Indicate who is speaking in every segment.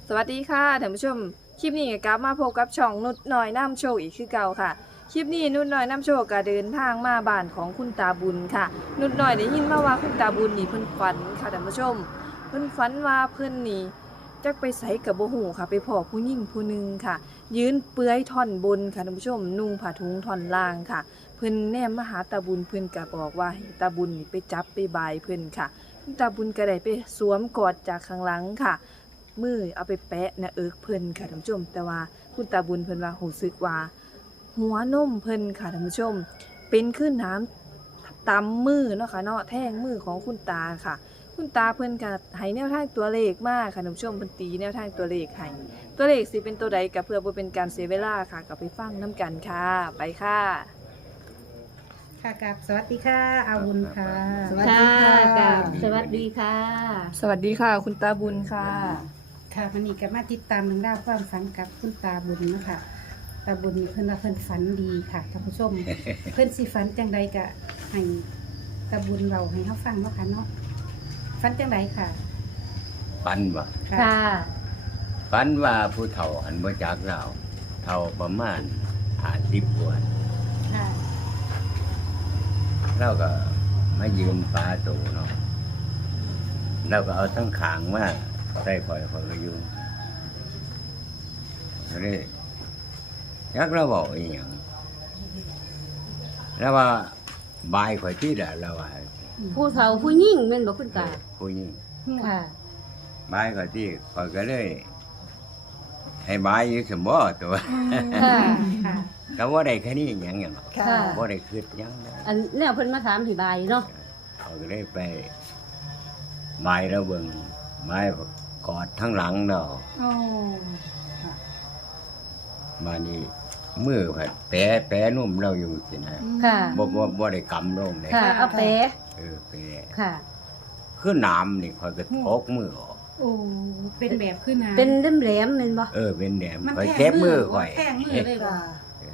Speaker 1: สวัสดีค่ะท่านผู้ชมคลิปนี้ก็กลับมาพบกับช่องนุดหน่อยน้ำโชคอีกคือเก่าค่ะคลิปนี้นุดหน่อยน้ำโชคก็เดินทางมาบ้านของคุณตาบุญค่ะนุดหน่อยได้ยินมาว่าคุณตาบุญนี่เพิ่นฝันค่ะท่านผู้ชมเพิ่นฝันว่าเพิ่นนี่จักไปไสกับบ่ฮู้ค่ะไปพ้อผู้หญิงผู้หนึงค่ะ ยืนเปลือยท่อนบนค่ะท่านผู้ชมนุ่งผ้าถุงท่อนล่างค่ะเพิ่นแนมมาหาตาบุญเพิ่นก็บอกว่าให้ตาบุญนี่ไปจับไปบายเพิ่นค่ะคุณตาบุญก็ได้ไปสวมกอดจากข้างหลังค่ะ มือเอาไปแปะหน้าเอิกเพิ่นค่ะท่านผู้ชมแต่ว่าคุณตาบุญเพิ่นว่ารู้สึกว่าหัวนมเพิ่นค่ะท่านผู้ชมเป็นขึ้นน้ำตำมือเนาะค่ะเนาะแท่งมือของคุณตาค่ะคุณตาเพิ่นก็ให้แนวทางตัวเลขมาค่ะท่านผู้ชมเพิ่นตีแนวทางตัวเลขให้ตัวเลขสิเป็นตัวใดก็เพื่อบ่เป็นการเสียเวลาค่ะก็ไปฟังนํกันค่ะไปค่ะ
Speaker 2: ค่ะกับสวัสดีค่ะอาวุธค่ะ
Speaker 3: สวัสดีค่ะ
Speaker 4: กับสวัสดีค่ะ
Speaker 1: สวัสดีค่ะ คุณตาบุญค่ะ
Speaker 2: ค่ะวันนี้ก็มาติดตามเรื่องราวความฝันกับคุณตาบุญเนาะคะตาบุญนี่เพิ่นว่าเพิ่นฝันดีค่ะท่านผู้ชม เพิ่นสิฝันจังใดก็ให้ตาบุญเราให้เขาฟังเนาะค่ะเนาะฝันจังใดค่ะ
Speaker 3: ฝันว่า
Speaker 4: ค่ะ
Speaker 3: ฝันว่าผู้เฒ่าหันมาจากเราเฒ่าประมาณ50กว่า
Speaker 2: ค่ะ
Speaker 3: เราก็มายืนฟ้าโตเนาะเราก็เอาทั้งขางมาใส่ข่อยก็อยู่ก็เลยยักเราบอกอีหยังแล้วว่าบายข่อยที่ละเราว่า
Speaker 4: ผู้เฒ่าผู้ยิ่งแม่นบ่คุณตา
Speaker 3: ผู้หญิง
Speaker 4: ค่ะ
Speaker 3: บายข่อยที่ข่อยก็เลยให้บายอยู่สมบ่ตัว
Speaker 4: ค่ะ
Speaker 2: ค่ะ
Speaker 3: ก็ว่าได้แค่นี้หยังหรอก
Speaker 4: ค่ะ
Speaker 3: ว่าได้คืดหยังนะ
Speaker 4: อันแนวเพิ่นมาถามที่บายเนาะ
Speaker 3: เขาก็ได้ไปไม้ระเบิงไม้กอดทั้งหลังเนาะ
Speaker 2: โอ้ค่ะ
Speaker 3: มานี่มือผัดแปะนุ่มเราอยู่สินะ
Speaker 4: ค่ะ
Speaker 3: บ่ได้กำลงเลย
Speaker 4: ค่ะ เอาแปะ
Speaker 3: แปะ
Speaker 4: ค่ะ
Speaker 3: คือน้ำนี่คอยก็ทกมือออก
Speaker 2: โอ้เป็นแบบขึ้นนะ
Speaker 4: เป็นแหลมๆแม่นบ่
Speaker 3: เป็นแหนม
Speaker 2: มัน
Speaker 3: คอย
Speaker 2: แทง
Speaker 3: เจ็บมือ
Speaker 2: มือ
Speaker 3: คอย
Speaker 2: แทงมือเลยเหรอ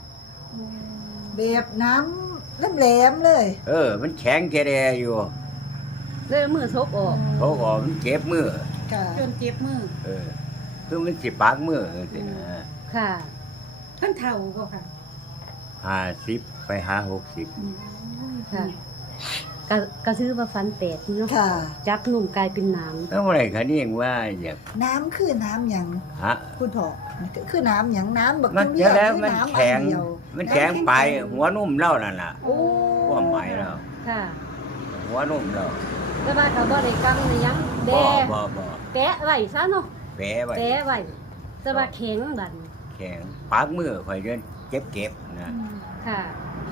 Speaker 5: แบบน้ำแหลมๆเลย
Speaker 3: มันแข็งแค่แดอยู่
Speaker 4: เลยมือทบออก
Speaker 3: ทกออกมันเจ็บมือ
Speaker 5: ค่ะ
Speaker 2: จนเจ็บมือ
Speaker 3: คือมันสิปากมือสินะ
Speaker 4: ค่ะ
Speaker 2: เพิ่นเท่าก็ค่ะ
Speaker 3: 50ไป60
Speaker 4: ค่ะก็ซื้อว่าฟันแตกเนาะ
Speaker 5: ค่ะ
Speaker 4: จับหนุ่มกลายเป็นน้ำ
Speaker 3: แล้วอะไรคะนี่เองว่าอยาก
Speaker 5: น้ำคือน้ำหยัง
Speaker 3: ฮะ
Speaker 5: คุณพ่อคือน้ำหยังน้ำแบบ
Speaker 3: มัน
Speaker 5: ทุเรี
Speaker 3: จะ
Speaker 5: ยน
Speaker 3: แล้ว
Speaker 5: หรือ
Speaker 3: มัน
Speaker 5: น้ำ
Speaker 3: แข็ง
Speaker 5: อันเดียว
Speaker 3: มันแข็งไปหัวนุ่มเล่านั่นน่ะ
Speaker 5: โอ้
Speaker 3: ความหมายแล้ว
Speaker 4: ค่ะ
Speaker 3: หัวนุ่มแล้ว
Speaker 4: แต่ว่าก็บ่ได้กำในหยังแด
Speaker 3: บ่
Speaker 4: แปะไว้ซะเนาะ
Speaker 3: แผลไว้
Speaker 4: แปะไว้แต่ว่าแข็งบัด
Speaker 3: แข็งปากมือข่อยเดินเจ็บนะ
Speaker 4: ค่ะ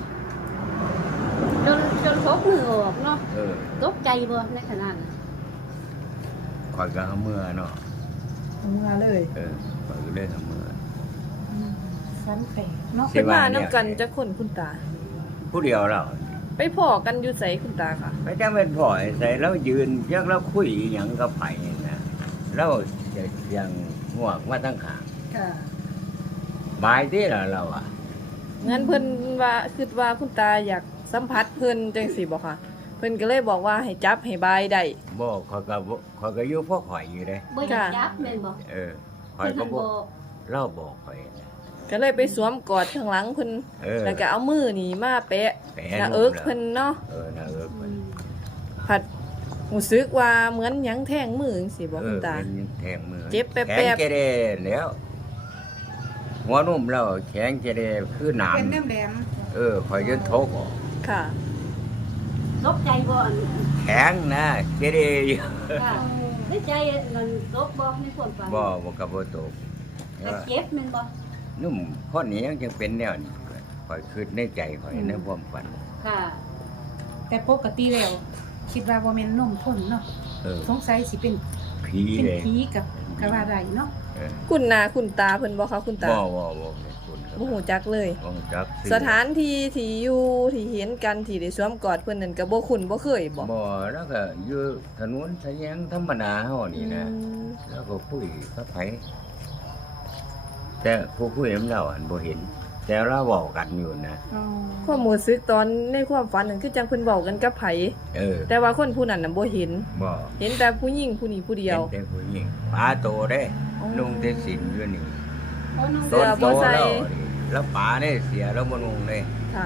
Speaker 4: จนทบมือออกเนาะ ตกใจบ่ในขนาดนั้น
Speaker 3: ข่อยก็เอามือเนาะ
Speaker 5: เอามาเลย
Speaker 3: ข่อยก็เลยเอามือ
Speaker 2: ฝันแปลกเนาะ
Speaker 3: สิ
Speaker 1: เป็น
Speaker 3: ว่า
Speaker 1: มา
Speaker 3: เนี่ย
Speaker 1: นำกันจะคนคุณตา
Speaker 3: ผู้เดียวเรา
Speaker 1: ไปพ้อกันอยู่ไสคุณตาค่ะ
Speaker 3: ไปจังเป็นพ่อยใส่แล้วยืนยักแล้วคุยหยังกับไผนะแล้วจะยังงวกมาตั้งขาง
Speaker 5: ค่ะ
Speaker 3: บายที่ล่ะเราอ่ะ
Speaker 1: งั้นเพิ่นว่าคิดว่าคุณตาอยากสัมผัสเพิ่นจังสิบ่ค่ะ เพิ่นก็เลยบอกว่าให้จับให้บายได้
Speaker 3: บ่ข่อยก็อยู่พวกข่อยอยู่เด้
Speaker 4: บ่อยากจับแม่นบ่
Speaker 3: ข่อยก็
Speaker 4: เพิ่น
Speaker 3: บ่
Speaker 4: บอก
Speaker 3: เล่าบอกข่อยนะ
Speaker 1: ก็เลยไปสวมกอดข้างหลังเพิ่นแล้วก็เอามือนี่มาแปะ
Speaker 3: แผล
Speaker 1: หน้า
Speaker 3: นุ่ม
Speaker 1: เอิก
Speaker 3: แล้ว
Speaker 1: เพิ่นเนาะ
Speaker 3: หน้าเอิกเพิ่น
Speaker 1: ผัดรู้สึกว่าเหมือนหยังแทงมือจังซี่บ่คุณตา
Speaker 3: เป็นแทงมือ
Speaker 1: เจ็บแป๊บๆ
Speaker 3: แข็งเจเดแล้ว หัวนุ่มแล้วแข็งเจเดคือหนาม
Speaker 2: เป็นแหลม
Speaker 3: คอยจนทกออก
Speaker 1: ค่ะ
Speaker 4: ตกใจบ่อัน
Speaker 3: แข็งนะเจเดอยู่
Speaker 4: ค่ะในใจมันตกบ่ในความฝัน
Speaker 3: บ่กับบ่ตก
Speaker 4: ก็เจ็บแม่นบ่
Speaker 3: นุ่มข้อนี้ยังจะเป็นแนวนี้คอยคิดในใจคอยในความฝัน
Speaker 4: ค่ะ
Speaker 2: ๆแต่ปกติแล้ว คิดว่าบ่แม่นนมข้นเนาะ
Speaker 3: เออ
Speaker 2: สงสัยสิเป็น
Speaker 3: ผี
Speaker 2: เป็น
Speaker 3: เลย
Speaker 2: ผีกับว่าไรเนาะ
Speaker 1: คุณหน้าคุณตาเพิ่นบ่คะคุณตา
Speaker 3: บ่เป็นคนครับ
Speaker 1: บ่ฮู้จักเลย
Speaker 3: บ่จักชื่อ
Speaker 1: สถานที่ที่อยู่ที่เห็นกันที่ได้สวมกอดเพิ่นนั่นก็บ่คุ้นบ่เคยบ่
Speaker 3: บ่แล้วก็อยู่ถนนทะแยงธรรมดาเฮานี่นะ
Speaker 1: อืม
Speaker 3: แล้วก็คุยกับไผแต่ผู้คุยน้ำเราอันบ่เห็นแต่เราบอกกันอยู่นะ
Speaker 2: อ๋อ
Speaker 1: ความรู้สึกตอนในความฝันนั่นคือจังเพิ่นเว้ากันกับไผ
Speaker 3: เออ
Speaker 1: แต่ว่าคนผู้นั้นน่ะบ่เห็น
Speaker 3: บอก
Speaker 1: เห็นแต่ผู้หญิงผู้นี้ผู้เดียว
Speaker 3: เห็นแต่ผู้หญิงปลาโตได้
Speaker 1: อ๋อ
Speaker 3: นุ่งแต่สินอยู่นี่
Speaker 2: โอ้น้อง
Speaker 1: เสื้อบ่ใส่
Speaker 3: แล้วปลาได้เสียแล้วบ่นุ่งเลย
Speaker 1: ค่ะ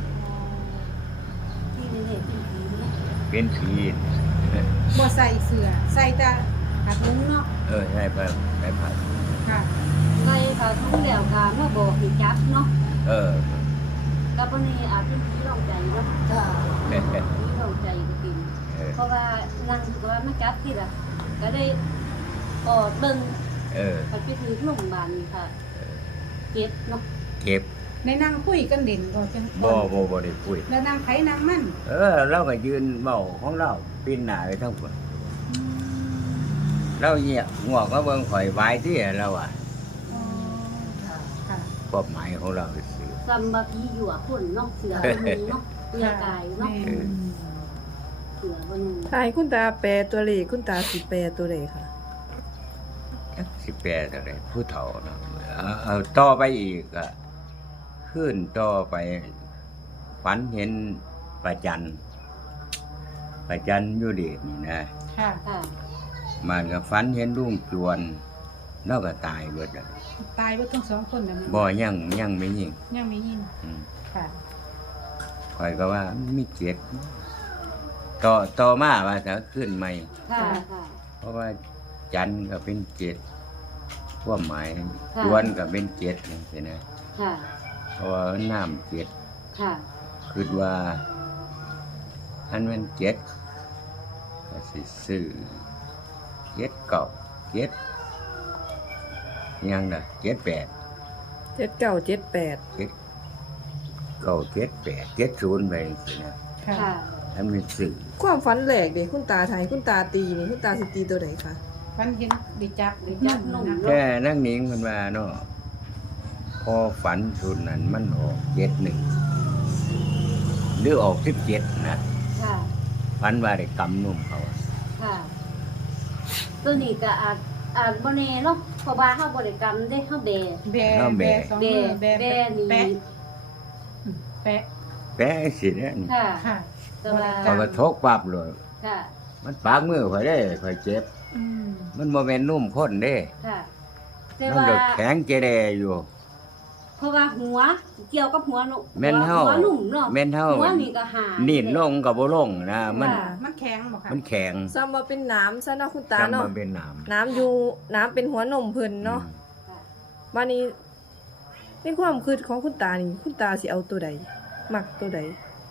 Speaker 4: ที่นี่เนี่ยที่ผีเนี่ย
Speaker 3: เป็นผี
Speaker 2: บ่ใส่เสื้อใส่แต่ผ้าถุงเนาะ
Speaker 3: เออใช่ป่ะใช่ป่ะ
Speaker 2: ค่ะ
Speaker 4: ใส่ผ้าถุงแล้วก็มาบอกให้จับเนาะ
Speaker 3: เออ
Speaker 4: ก็บ่นี่อาจเป็นผีลองใจเนาะ
Speaker 5: ค่ะ
Speaker 4: ผีลองใจก็กิน
Speaker 3: เออ
Speaker 4: เพราะว่านั่งก็ว่ามันจับที่ล่ะก็ได้ออดเบิ่ง
Speaker 3: เออ
Speaker 4: ไปถึงโรงพยาบาลนี่ค่ะเก็บเนาะ
Speaker 3: เก็บ
Speaker 2: ในนั่งคุยกันเด่นก็จัง
Speaker 3: บ่ได้คุย
Speaker 2: แล้วนั่งไผนั่งมัน
Speaker 3: เออเราก็ยืนเมาของเราปีนหน้าไปทั้งหมดเราเหี้ยงอกก็เบิ่งข่อยไว้ที่เราอ่ะ
Speaker 2: อ๋อ
Speaker 5: ค่ะ
Speaker 2: ค่ะ
Speaker 3: ความหมายของเราคือ
Speaker 4: ซัมบาผีอยู่อะคนเนาะเสือบ่นุ่งเนาะเสือกายเนาะ
Speaker 2: แม่
Speaker 4: เสือบ่นุ่ง
Speaker 1: ถ้าให้คุณตาแปลตัวเลขคุณตาสิแปลตัวใดค่ะ
Speaker 3: จักสิแปลเท่าไรผู้เฒ่าเนาะเอาต่อไปอีกอ่ะขึ้นต่อไปฝันเห็นประจันอยู่เดชนี่นะ
Speaker 2: ค่ะ
Speaker 4: ค่ะ
Speaker 3: มันก็ฝันเห็นลุงจวนแล้วก็ตายเบิดแล้ว
Speaker 2: ตายเบิดทั้งสองคนน่ะแม่
Speaker 3: บ่ยังไม่ยิง
Speaker 2: ยังไม่ยิง
Speaker 3: อืม
Speaker 2: ค่ะ
Speaker 3: ข่อยก็ว่ามีเจ็ดต่อมาว่าจะขึ้นใหม่
Speaker 4: ค่ะค่ะ
Speaker 3: เพราะว่าจันทร์ก็เป็นเจ็ดความหมาย
Speaker 4: ค่ะ
Speaker 3: จวนก็เป็นเจ็ดนี่สินะ
Speaker 4: ค่ะ
Speaker 3: เพราะว่าน้ำเจ็ด
Speaker 4: ค่ะ
Speaker 3: คือว่าอันมันเจ็ดก็สิซื้อเจ็ดเก่าเจ็ดยังน่ะเจ็ดแปด
Speaker 1: 7978
Speaker 3: เจ็ดเก่าเจ็ดแปดเจ็ดศูนย์ไปสินะ
Speaker 2: ค่ะ
Speaker 4: ค่ะ
Speaker 3: อันมันซื้อ
Speaker 1: ความฝันแรกเด้คุณตาไทยคุณตาตีนี่คุณตาสิตีตัวใดคะ
Speaker 2: ฟันเห็นได้จับ
Speaker 4: ได้จับนุ่ม
Speaker 2: นะ
Speaker 3: แค่นั่งนิ่งมันว่าเนาะพอฝันชุดนั้นมันออกเจ็ดหนึ่งหรือออก17นะ
Speaker 4: ค่ะ
Speaker 3: ฝันว่าได้กำนุ่มเขาอะ
Speaker 4: ค่ะ ตัวนี้ก็อาจบ่แน่เนาะเพราะว่าเฮาบ่ได้กำได้เฮาแบ
Speaker 2: แบแบสอง
Speaker 4: แบ
Speaker 2: มือแบ
Speaker 4: แบนี่
Speaker 2: แปะแปะ
Speaker 3: แปะสิเนี่ยนี่
Speaker 4: ค่ะ
Speaker 2: ค่ะ
Speaker 4: แต่ว่า
Speaker 3: เขาก็ทกปั๊บเลย
Speaker 4: ค่ะ
Speaker 3: มันปากมือข่อยได้ข่อยเจ็บ
Speaker 2: อืม
Speaker 3: มันบ่แม่นนุ่มข้นเด้
Speaker 4: ค่ะแต่
Speaker 3: มัน
Speaker 4: ว่า
Speaker 3: เดกแข็งเจแดอยู่
Speaker 4: เพราะว่าหัวเกี่ยวกับหัวนุ่ม
Speaker 3: แม่นเฮา
Speaker 4: หัวนุ่มเนาะ
Speaker 3: แม่นเฮา
Speaker 4: หัวนี่ก็หา
Speaker 3: นี่ลงกับบ่ลงนะมัน
Speaker 4: ค่ะ
Speaker 2: มันแข็งบ่ค่ะ
Speaker 3: มันแข็ง
Speaker 1: ซ้ำว่าเป็นน้ำซะเนาะคุณตา
Speaker 3: จำ
Speaker 1: เนาะ
Speaker 3: มันเป็นน้ำ
Speaker 1: น้ำอยู่น้ำเป็นหัวนมเพิ่นเนาะ
Speaker 4: ค่ะ
Speaker 1: วันนี้ในความคิดของคุณตานี่คุณตาสิเอาตัวใดมักตัวใด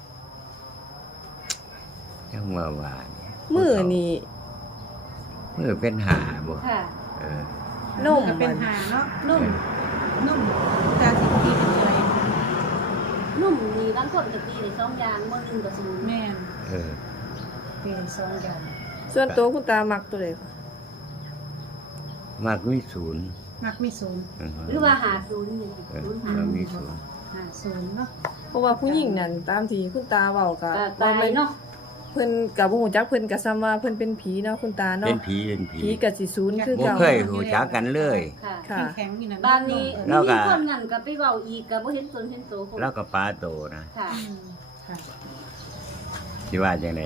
Speaker 3: จังว่านี่
Speaker 1: มือนี่
Speaker 3: มือเป็นหาบ่
Speaker 4: ค่ะ
Speaker 3: เออ
Speaker 1: นม
Speaker 2: ก็เป็นหาเนาะ
Speaker 4: นุ่ม
Speaker 2: นุ่มตาสิทีเป็นอะไร
Speaker 4: นุ่มนี่บางคนก็ตีได้สองอย่างบ่หนึงก็ศูนย์
Speaker 2: แม่น
Speaker 3: เออ
Speaker 2: เป็นสองอย่าง
Speaker 1: ส่วนตัวคุณตามักตัวใดคะ
Speaker 3: มากมีศูนย์
Speaker 2: มักมีศูนย์
Speaker 4: หรือว่าหาศูนย์นี่
Speaker 3: เออ
Speaker 4: ศูนย์หา
Speaker 3: มากมีศูนย์
Speaker 2: หาศูนย์เนาะ
Speaker 1: เพราะว่าผู้หญิงนั่นตามที่คุณตาเว้าก็
Speaker 4: ก็ตายเนาะ
Speaker 1: เพิ่นก็บ่ฮู้จักเพิ่นก็ซ้ำว่าเพิ่นเป็นผีเนาะคุณตา
Speaker 3: เป็
Speaker 1: เนาะ
Speaker 3: นผีเป็นผี
Speaker 1: ผีก็สิศูนย์คือ
Speaker 3: บ่
Speaker 1: เก่า
Speaker 3: เคยรู้จักกันเลย
Speaker 4: ค่ะ
Speaker 1: ค่ะ
Speaker 2: แข็งๆอยู่นั่น
Speaker 4: บ้านนี้
Speaker 3: แล้วก็
Speaker 4: มีคนนั่นก็ไปเว้าอีกก็บ่เห็นตนเห็นโตคน
Speaker 3: แล้วก็ปลาโตนะ
Speaker 4: ค่ะ
Speaker 2: อืมค่ะ
Speaker 3: สิว่าจังได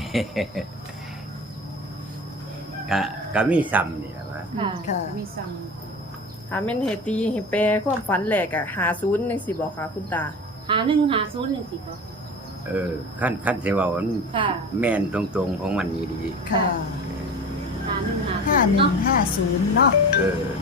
Speaker 3: ก็มีซ้ำนี่แหละว่า
Speaker 4: ค่ะ
Speaker 5: ค่ะ
Speaker 2: มีซ้
Speaker 1: ถ้าแม่นเฮตีให้แปลความฝันแรกอะ50จังซี่บ่คะคุณตา
Speaker 4: หาหนึ่งหาศูนย์จังซี่บ่
Speaker 3: เออขั้นสิเว้ามัน
Speaker 4: ค่ะ
Speaker 3: แม่นตรงๆของมันดี
Speaker 5: ค่ะ
Speaker 4: หาหนึ่งหาศูนย์เนาะ
Speaker 5: 5150เนาะ
Speaker 3: ๆเออ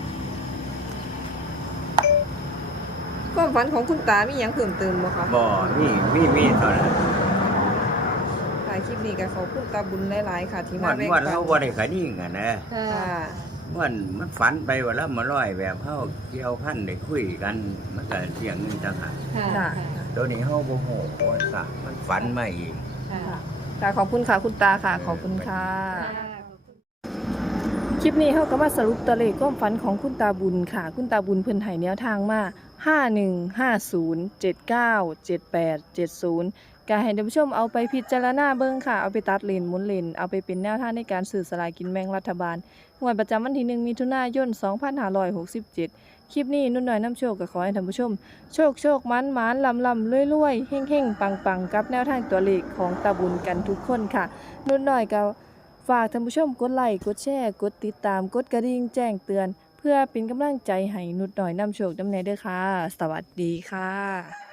Speaker 1: ความฝันของคุณตามีหยังเพิ่มเติมบ่คะ
Speaker 3: บ่มีเท่านั้น
Speaker 1: ค่ะคลิปนี้ก็ขอบคุณตาบุญหลายๆค่ะ ที่มา
Speaker 3: วัน
Speaker 1: แบ่ง
Speaker 3: วัน
Speaker 1: ปั
Speaker 3: เฮาบ่ได้ขะนิ่งกันนะ
Speaker 4: ค่ะ
Speaker 1: ค่ะ
Speaker 3: วันมันฝันไปว่าแล้วมาร้อยแบบเฮาเกี่ยวพันได้คุยกัน มันก็เสียงหนึงต่างหาก
Speaker 4: ค่ะ
Speaker 1: ค่ะ
Speaker 3: ตัวนี้เฮาบ่ฮู้ว่าซะมันฝันมาเอง
Speaker 4: ค่ะ
Speaker 1: ค่ะขอบคุณค่ะคุณตาค่ะ ขอบคุณค่ะ
Speaker 4: ค่ะ
Speaker 1: คลิปนี้เขาก็มาสรุปตัวเลขความฝันของคุณตาบุญค่ะ คุณตาบุญเพิ่นให้แนวทางมา5150 79 78 70ก็ให้ท่านผู้ชมเอาไปพิจารณาเบิ่งค่ะ เอาไปตัดเลนหมุนเลนเอาไปเป็นแนวทางในการซื้อสลากกินแบ่งรัฐบาลงวดประจำวันที่ 1 มิถุนายน 2567 คลิปนี้นุ่นน้อยนำโชคก็ขอให้ท่านผู้ชมโชคมันลำรวยเฮ่งปังกับแนวทางตัวเลขของตาบุญกันทุกคนค่ะนุ่นน้อยก็ฝากท่านผู้ชมกดไลค์กดแชร์กดติดตามกดกระดิ่งแจ้งเตือน เพื่อเป็นกำลังใจให้นุดน้อยนำโชคนำแน่เด้อค่ะ สวัสดีค่ะ